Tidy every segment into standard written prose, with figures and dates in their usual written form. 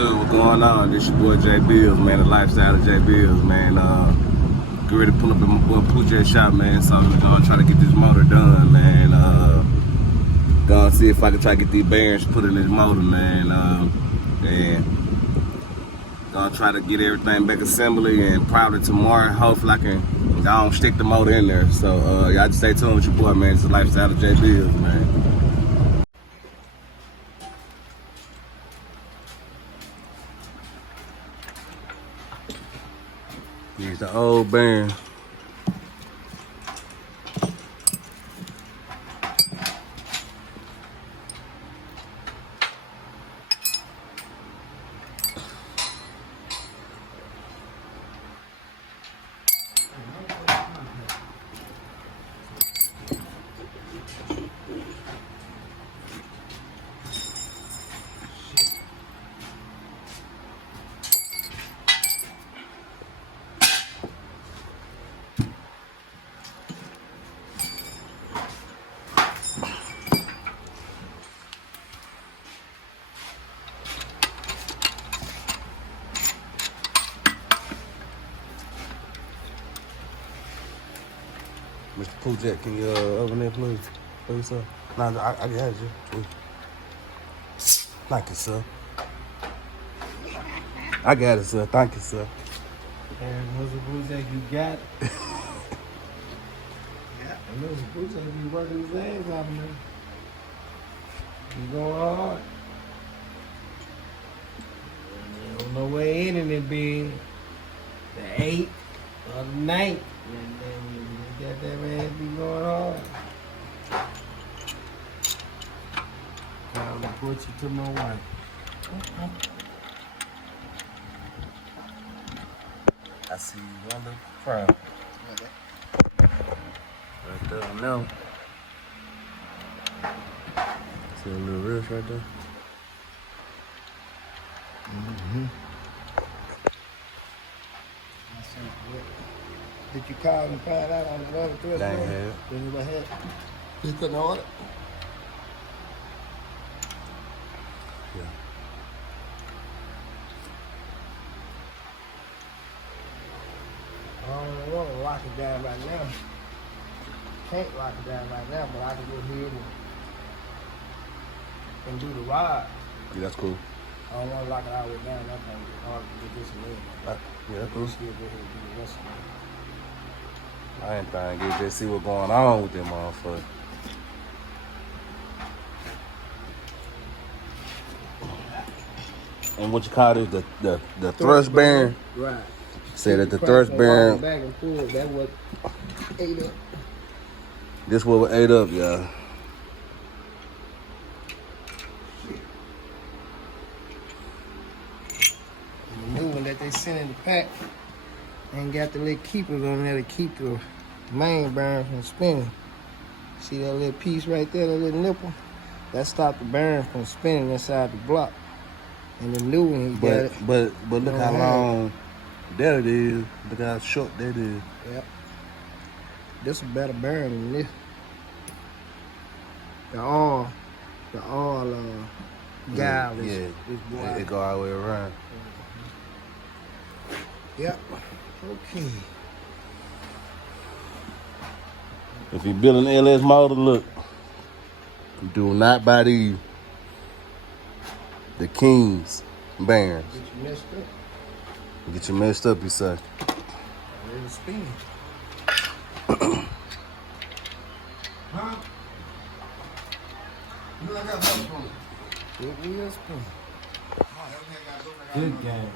YouTube, what's going on? This your boy J Bills, man, the lifestyle of J Bills, man. Get ready to pull up at my boy Pooch's shop, man. So I'm gonna try to get this motor done, man. Gonna see if I can try to get these bearings put in this motor, man. And gonna try to get everything back assembly, and probably tomorrow, hopefully I can go stick the motor in there. So y'all just stay tuned with your boy, man. It's the lifestyle of J Bills, man. These the old bearings. Mr. Poochette, can you open that, please? Please, sir. Nah, I got you. Thank you, sir. I got it, sir. Thank you, sir. And Mr. Poochette, you got it. Yeah. And Mr. Poochette be working his ass off, man. He going hard. You don't know where in it be. The 8th or the 9th. And then you got that man be going hard. I'll report you to my wife. I see one little crown. Right there, I know. See a little wrist right there? Mm-hmm. Did you call and find out on the other three? They ain't had it. Anybody had it? You couldn't order it? Yeah. I don't want to lock it down right now. Can't lock it down right now, but I can go ahead and do the rod. Yeah, that's cool. I don't want to lock it all the way down. That's going to be hard to get this in. Yeah, that's cool. Still go ahead and do the rest of it. I ain't trying to get just see what's going on with them motherfuckers. And what you call it, the thrust bearing? Right. Said that the thrust bearing. Back and forth, that was ate up. This what was ate up, y'all. The new one that they sent in the pack ain't got the little keepers on there to keep the main bearing from spinning. See that little piece right there, that little nipple? That stopped the bearing from spinning inside the block. And the new one, he got it. But look how long that it is. Look how short that is. Yep. This is a better bearing than this. The oil guide is wide. It go all the way around. Yep. Okay. If you're building an LS motor, look, do not buy the Kings bearings. Get you messed up. Get you messed up, you say. Ready to spin. Huh? You like that phone? It will spin. Good game.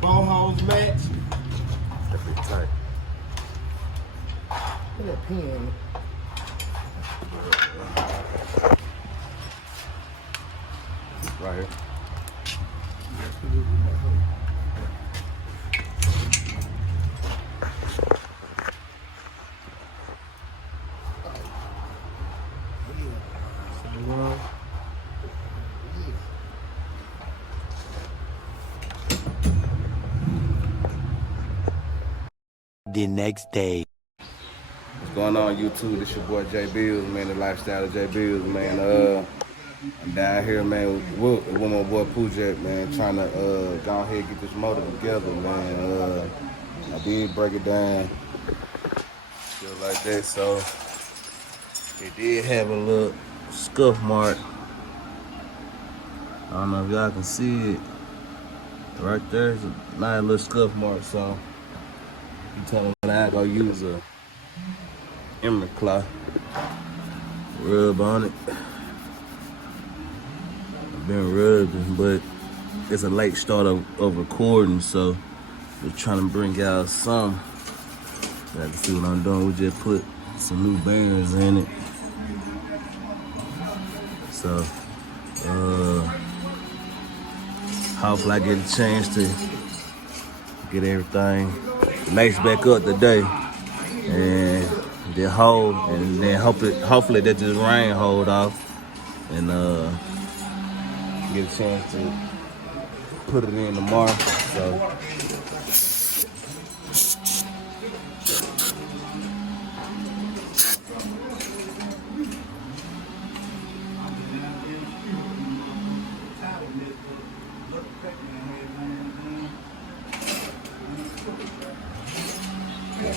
Ball house match. That'd be tight. Put that pin. Right here. The next day. What's going on YouTube? This your boy J Bills, man, the lifestyle of J Bills, man. I'm down here, man, with my boy Poojack, man, trying to go ahead and get this motor together, man. I did break it down just like that, so it did have a little scuff mark. I don't know if y'all can see it. Right there's a nice little scuff mark, so you tell me that I go use a emery cloth, rub on it. I've been rubbing, but it's a late start of recording, so we're trying to bring out some. You can see what I'm doing. We just put some new bearings in it. So, hopefully I get a chance to get everything laced back up today and then hold, and then hopefully that this rain hold off and get a chance to put it in tomorrow. So yeah.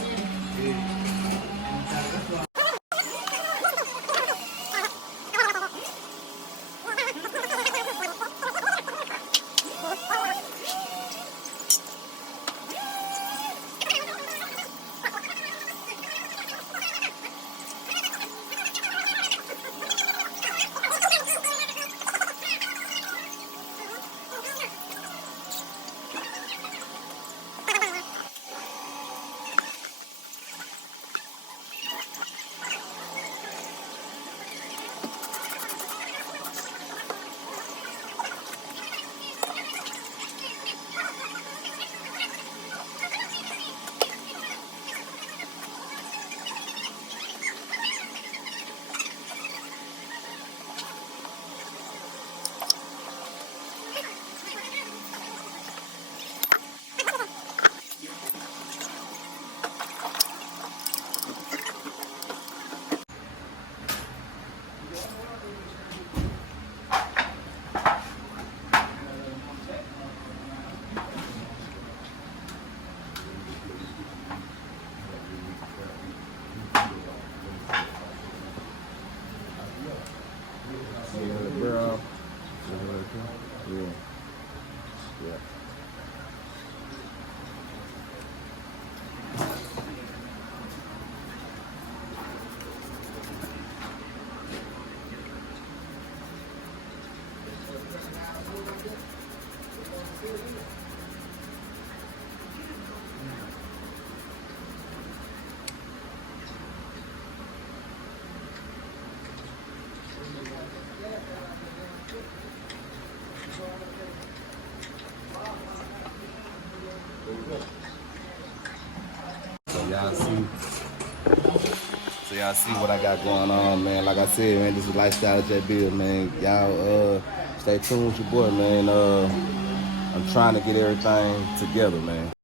So y'all see what I got going on, man. Like I said, man, this is Lifestyle J Bill, man. Y'all stay tuned with your boy, man. I'm trying to get everything together, man.